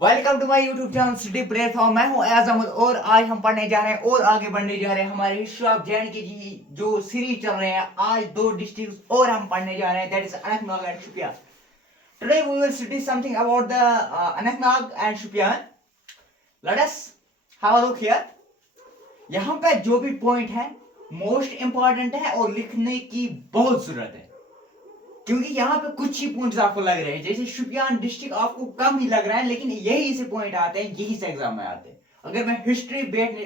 Welcome to my YouTube channel city platform. मैं हूं एयाज अहमद और आज हम पढ़ने जा रहे हैं और आगे बढ़ने जा रहे हैं हमारे हिस्ट्री ऑफ जे की जो सीरीज चल रहे हैं। आज दो डिस्ट्रिक्ट और हम पढ़ने जा रहे हैं, that is Anantnag and Shopian. Today we will study something about the Anantnag and Shopian. Let us have a look here. यहाँ पे जो भी पॉइंट है मोस्ट इंपॉर्टेंट है और लिखने की बहुत जरूरत है, क्योंकि यहाँ पे कुछ ही पॉइंट्स आपको लग रहे हैं। जैसे शुपियान डिस्ट्रिक्ट आपको कम ही लग रहा है, लेकिन यही से पॉइंट आते हैं, यही से एग्जाम में आते हैं। अगर मैं हिस्ट्री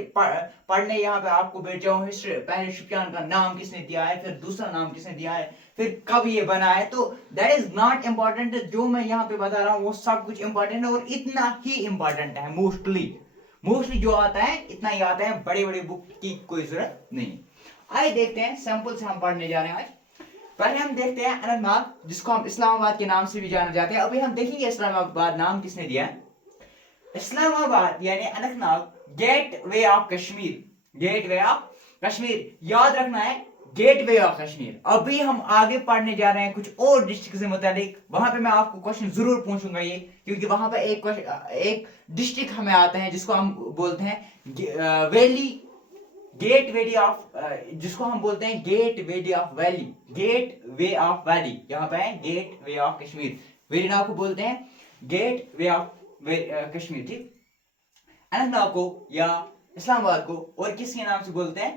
पढ़ने यहाँ पे आपको बैठ जाऊँ, हिस्ट्री पहले शुपियान का नाम किसने दिया है, फिर दूसरा नाम किसने दिया है, फिर कब ये बना है, तो दैट इज नॉट इम्पॉर्टेंट। जो मैं यहाँ पे बता रहा हूँ वो सब कुछ इंपॉर्टेंट है और इतना ही इंपॉर्टेंट है। मोस्टली जो आता है इतना ही आता है, बड़े बड़े बुक की कोई जरूरत नहीं। आइए देखते हैं, सैंपल से हम पढ़ने जा रहे हैं आज। पहले हम देखते हैं अनंतनाग, जिसको हम इस्लामाबाद के नाम से भी जाना जाते हैं। अभी हम देखेंगे इस्लामाबाद नाम किसने दिया है। इस्लामाबाद यानी Anantnag gateway of Kashmir, gateway of Kashmir याद रखना है, गेट वे ऑफ कश्मीर। अभी हम आगे पढ़ने जा रहे हैं कुछ और डिस्ट्रिक्ट से मुतालिक, वहां पे मैं आपको क्वेश्चन जरूर पूछूंगा ये, क्योंकि वहां पे एक डिस्ट्रिक्ट हमें आता है जिसको हम बोलते हैं वैली, गेट वेडी ऑफ, जिसको हम बोलते हैं gateway of valley, gateway of valley. यहाँ पे है gateway of Kashmir, Verinag को बोलते हैं गेट वे ऑफ कश्मीर। ठीक, अनंतनाग को या इस्लामाबाद को और किसके नाम से बोलते हैं,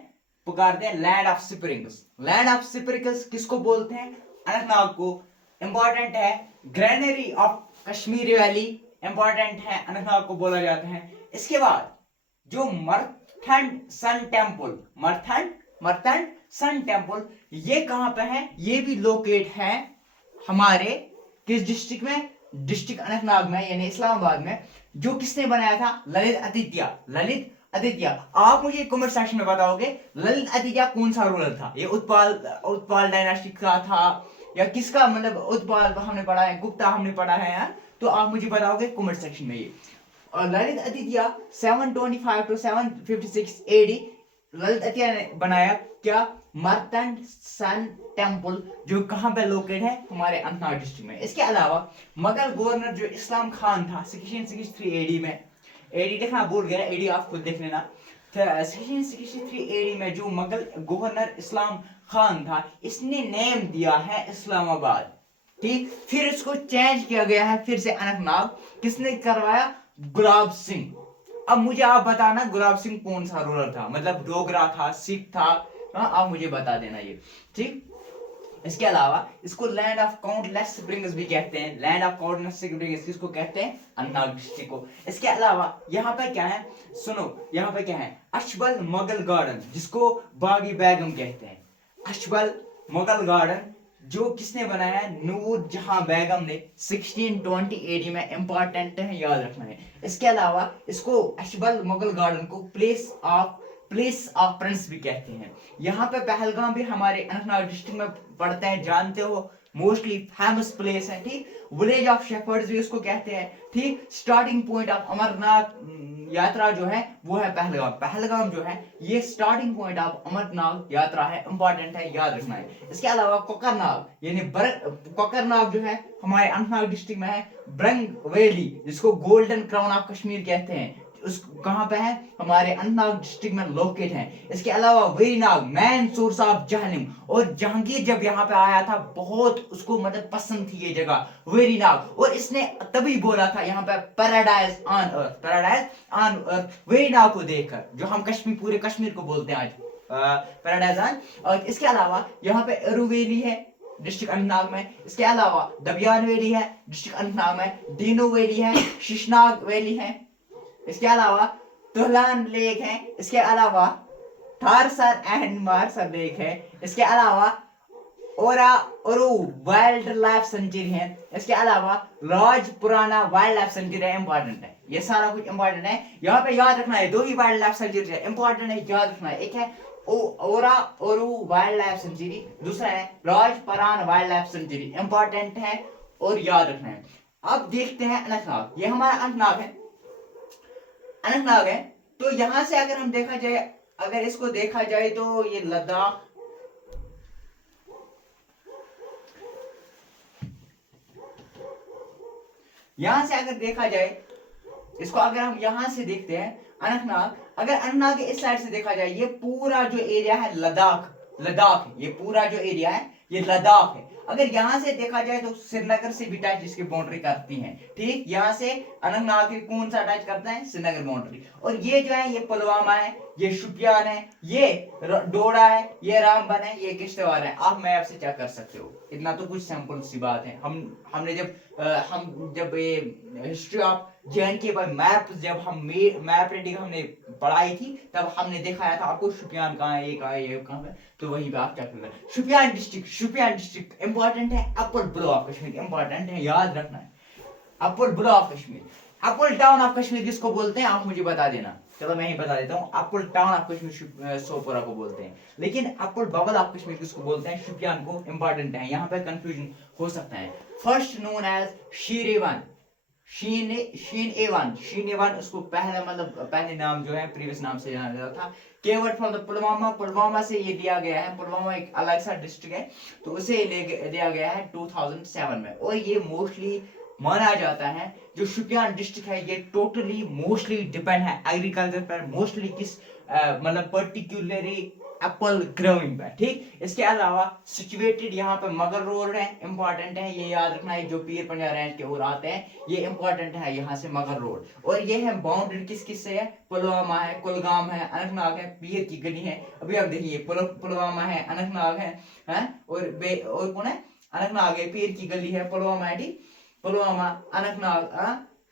पुकारते हैं land of springs. Land of springs किसको बोलते हैं, अनंतनाग को। इंपॉर्टेंट है granary of Kashmir valley, important है, अनंतनाग को बोला जाता है। इसके बाद जो मर्थंड सन टेम्पल, मर्थंड सन टेम्पल, ये कहां पे है, ये भी लोकेट है हमारे किस डिस्ट्रिक्ट में, डिस्ट्रिक्ट अनंतनाग में यानी इस्लामाबाद में। जो किसने बनाया था, ललित आदित्य। आप मुझे कमेंट सेक्शन में बताओगे ललित आदित्य कौन सा रूलर था, ये उत्पाल डायनास्टी का था या किसका, मतलब उत्पाल हमने पढ़ा है, गुप्ता हमने पढ़ा है यार, तो आप मुझे बताओगे कमेंट सेक्शन में ये। और ललित आदित्य 725 टू 756 एडी, ललित आदित्य ने बनाया क्या, मर्तंड सन टेम्पल, जो कहां पे लोकेट है, हमारे अनंतनाग डिस्ट्रिक्ट में। इसके अलावा मुगल गवर्नर जो इस्लाम खान था 1663 एडी में, एडी देखना भूल गया, एडी आप खुद देख लेना। 1663 एडी में जो मुगल गवर्नर इस्लाम खान था, इसने नेम दिया है इस्लामाबाद। ठीक, फिर इसको चेंज किया गया है फिर से अनंतनाग। किसने करवाया, गुलाब सिंह। अब मुझे आप बताना गुलाब सिंह कौन सा रूलर था, मतलब डोगरा था, सिख था, हाँ आप मुझे बता देना ये। ठीक, इसके अलावा इसको लैंड ऑफ काउंटलेस स्प्रिंग्स भी कहते हैं। लैंड ऑफ काउंटलेस स्प्रिंग्स किसको कहते हैं, अनंतनाग डिस्ट्रिक्ट को। इसके अलावा यहाँ पे क्या है, सुनो, यहाँ पे क्या है, अशबल मुगल गार्डन, जिसको बागी बेगम कहते हैं। अशबल मुगल गार्डन जो किसने बनाया है, नूर जहां बेगम ने 1620 एडी में। इंपॉर्टेंट है, याद रखना है। इसके अलावा इसको अशबल मुगल गार्डन को प्लेस ऑफ प्रिंस भी कहते हैं। यहाँ पे पहलगाम भी हमारे अनंतनाग डिस्ट्रिक्ट में पड़ता है, जानते हो, मोस्टली फेमस प्लेस है। ठीक, विलेज ऑफ शेफर्ड्स भी उसको कहते हैं। ठीक, स्टार्टिंग पॉइंट ऑफ अमरनाथ यात्रा जो है वो है पहलगाम। पहलगाम जो है ये स्टार्टिंग पॉइंट ऑफ अमरनाथ यात्रा है, इंपॉर्टेंट है, याद रखना है। इसके अलावा कोकरनाग यानी कोकरनाग जो है हमारे अनंतनाग डिस्ट्रिक्ट में है। ब्रंग वैली, जिसको गोल्डन क्राउन ऑफ कश्मीर कहते हैं, उस कहां पे है, हमारे अनंतनाग डिस्ट्रिक्ट में लोकेट है। इसके अलावा Verinag man source of Jhelum, और जहांगीर जब यहाँ पे आया था बहुत उसको मतलब पसंद थी ये जगह वेरीनाग, और इसने तभी बोला था यहाँ पे paradise on earth, paradise on earth, Verinag को देखकर, जो हम कश्मीर, पूरे कश्मीर को बोलते हैं आज पैराडाइज ऑन। और इसके अलावा यहाँ पे अरू वैली है डिस्ट्रिक्ट अनंतनाग में। इसके अलावा दबियान वैली है डिस्ट्रिक्ट अनंतनाग में, डीनो वैली है, शिशनाग वैली है। इसके अलावा तुहलान लेक है। इसके अलावा थारसर एंड मारसर लेक है। इसके अलावा ओरा ओरू वाइल्ड लाइफ सेंचुरी है। इसके अलावा राज पुराना वाइल्ड लाइफ सेंचुरी है, इंपॉर्टेंट है, ये सारा कुछ इंपॉर्टेंट है। यहाँ पे याद रखना है, दो ही वाइल्ड लाइफ सेंचुरी है, इंपॉर्टेंट है, याद रखना है। एक है ओरा ओरू वाइल्ड लाइफ सेंचुरी, दूसरा है राजपुराना वाइल्ड लाइफ सेंचुरी, इंपॉर्टेंट है और याद रखना है। अब देखते हैं अनंतनाग, ये हमारा अनंतनाग है, अनंतनाग है। तो यहां से अगर हम देखा जाए, अगर इसको देखा जाए तो ये लद्दाख, यहां से अगर देखा जाए इसको अगर हम यहाँ से देखते हैं अनंतनाग, अगर अनंतनाग के इस साइड से देखा जाए, ये पूरा जो एरिया है लद्दाख, लद्दाख ये पूरा जो एरिया है ये लद्दाख है। अगर यहाँ से देखा जाए तो श्रीनगर से भी टच इसकी बाउंड्री करती है, ठीक, यहाँ से अनंतनाग कौन सा टच करता है, श्रीनगर बाउंड्री। और ये जो है ये पुलवामा है, ये शुपियान है, ये डोडा है, ये रामबन है, ये किश्तवाड़ है। आप मैप से चेक कर सकते हो, इतना तो कुछ सिंपल सी बात है। हमने जब ये हिस्ट्री ऑफ जे पर मैप, जब हम मैप रीडिंग हमने पढ़ाई थी, तब हमने दिखाया था आपको शुपियान कहाँ है, ये कहाँ है, ये कहाँ है, तो वहीं पे आप चेक कर। शुपियान डिस्ट्रिक्ट इंपॉर्टेंट है, apple bowl of Kashmir important है, याद रखना है। Apple bowl of Kashmir, apple town of Kashmir किसको बोलते हैं आप मुझे बता देना। चलो मैं ही बता देता हूँ, अपर टाउन ऑफ कश्मीर सोपोरा को बोलते हैं, लेकिन अपर बबल ऑफ कश्मीर किसको बोलते हैं, शुपियान को। इंपॉर्टेंट है, यहाँ पे कंफ्यूजन हो सकता है। फर्स्ट नोन एज शीरेवन, शीन-ए-वन उसको पहले नाम जो है प्रीवियस नाम से जाना जाता था। केवर्ड फ्रॉम द पुलवामा से ये लिया गया है। पुलवामा एक अलग सा डिस्ट्रिक्ट है, तो उसे लिया गया है 2007 में। और ये मोस्टली माना जाता है जो शुपियान डिस्ट्रिक्ट है ये टोटली मोस्टली डिपेंड है एग्रीकल्चर पर, मोस्टली किस पर्टिकुलरली एप्पल ग्रोइंग पे, ठीक। इसके अलावा सिचुएटेड यहाँ पे मगर रोड है, इंपॉर्टेंट है, ये याद रखना है। जो पीर पंजाब रेंज के ओर आते हैं ये इंपॉर्टेंट है, यहाँ से मगर रोड। और ये है बाउंड्री किस से है, पुलवामा है, कुलगाम है, अनंतनाग है, पीर की गली है। अभी आप देखिए पुलवामा है, अनंतनाग है, और कौन है, अनंतनाग है, पीर की गली है, पुलवामा है, ठीक, पुलवामा, अनंतनाग,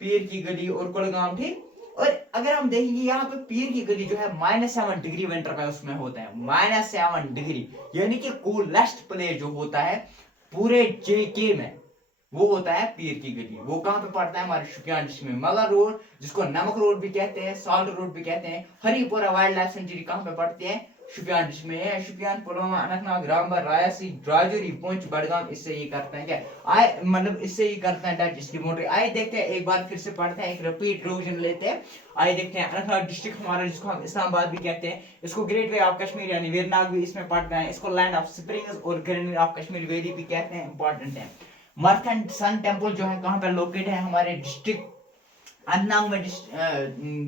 पीर की गली और कुलगाम, ठीक। और अगर हम देखेंगे यहाँ पे पीर की गली जो है -7 डिग्री विंटर में उसमें होता है, -7 डिग्री, यानी कि कोलेस्ट प्लेस जो होता है पूरे जेके में वो होता है पीर की गली। वो कहाँ पे पड़ता है, हमारे शुपियान डिस्ट्रिक्ट में। मगर रोड जिसको नमक रोड भी कहते हैं, सॉल्ट रोड भी कहते हैं, हरिपुरा वाइल्ड लाइफ सेंचुरी कहाँ पे पड़ती है, शुपियान डिस्ट्रिक्ट में है। शुपियान, पुलवामा, अनंतनाग, रामबन, रायसी, राजौरी, पुंछ, बडगाम इससे ये करते हैं क्या, इससे ही करते हैं टच इसकी बाउंड्री। आइए देखते हैं, एक बार फिर से पढ़ते हैं, एक रिपीट रिवीजन लेते हैं। आइए देखते हैं, अनंतनाग डिस्ट्रिक्ट हमारा जिसको हम इस्लामाबाद भी कहते हैं, इसको ग्रेट वे ऑफ कश्मीर यानी वेरनाग भी इसमें पढ़ते हैं, इसको लैंड ऑफ स्प्रिंग्स और ग्रेनरी ऑफ कश्मीर वैली भी कहते हैं, इंपॉर्टेंट है। मर्थन सन टेम्पल जो है कहाँ पे लोकेट है, हमारे डिस्ट्रिक्ट अनंतनाग में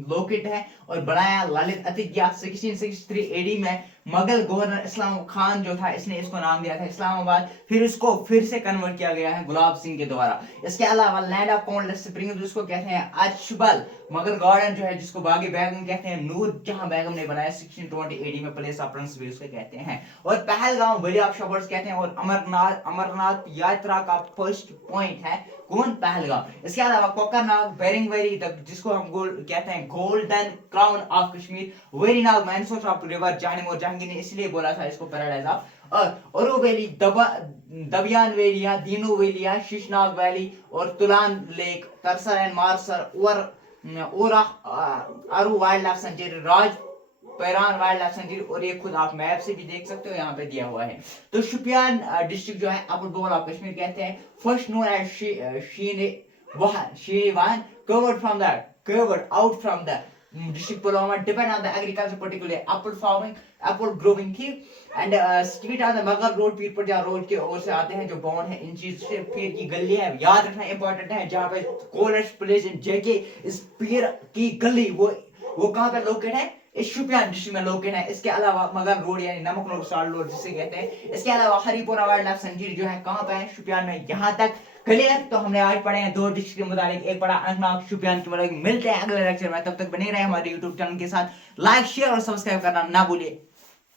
लोकेट है और बनाया ललित अतिथ्या 1663 एडी में। मुगल गवर्नर इस्लाम खान जो था इसने इसको नाम दिया था इस्लामाबाद, फिर इसको फिर से कन्वर्ट किया गया है गुलाब सिंह के द्वारा। इसके अलावा लैंड ऑफ काउंटलेस स्प्रिंग जिसको कहते हैं अशबल, मुगल गार्डन जो है जिसको बागी बेगम कहते हैं, नूर जहां बेगम ने बनाया 1620 एडी में, प्लेस ऑफ प्रिंस भी उसको कहते हैं। और पहलगाम वैली ऑफ शबर्स कहते हैं। और अमरनाथ यात्रा का फर्स्ट पॉइंट है कौन, पहलगाम। इसके अलावा कोकरनाग, बेरिंगवेरी जिसको हम कहते हैं golden crown of Kashmir, Verinag, main source of river, Jahangir ने इसलिए बोला था इसको paradise of Aru valley, Dabian valley, Dinu valley, Sheshnag valley और तुलान लेक, तरसर एंड मार्सर, और Aru wildlife sanctuary, Rajparian wildlife sanctuary. और ये खुद आप मैप से भी देख सकते हो, यहाँ पे दिया हुआ है। तो शुपियान डिस्ट्रिक्ट जो है अपर बंगाल ऑफ कश्मीर कहते हैं। First known as Shirevan, covered out from the district Pulwama, depend on the agriculture, particularly apple farming, apple growing थी। एंड स्ट्रीट ऑन द मगर रोड, पीर पंजाब रोड के ओर से आते हैं जो बाउंड है इन चीज से। पीर की गली है, याद रखना इंपॉर्टेंट है, जहाँ पे कोलेस्ट प्लेस इन जेके, इस पीर की गली वो कहाँ पे लोकेट है, इस शुपियान डिस्ट्रिक्ट में लोकेट है। इसके अलावा मगर रोड यानी नमक रोड, सॉल्ट रोड जिसे कहते हैं। इसके अलावा हरिपुरा वाइल्ड लाइफ सेंचुरी जो है कहाँ पे है, शुपियान में। यहाँ तक क्लियर। तो हमने आज पढ़े हैं 2 डिस्ट्रिक्ट के मुताबिक, एक पढ़ा अनंतनाग शुपियान के मुताबिक। मिलते हैं अगले लेक्चर में, तब तक बने रहे हमारे यूट्यूब चैनल के साथ। लाइक, शेयर और सब्सक्राइब करना ना भूलिए।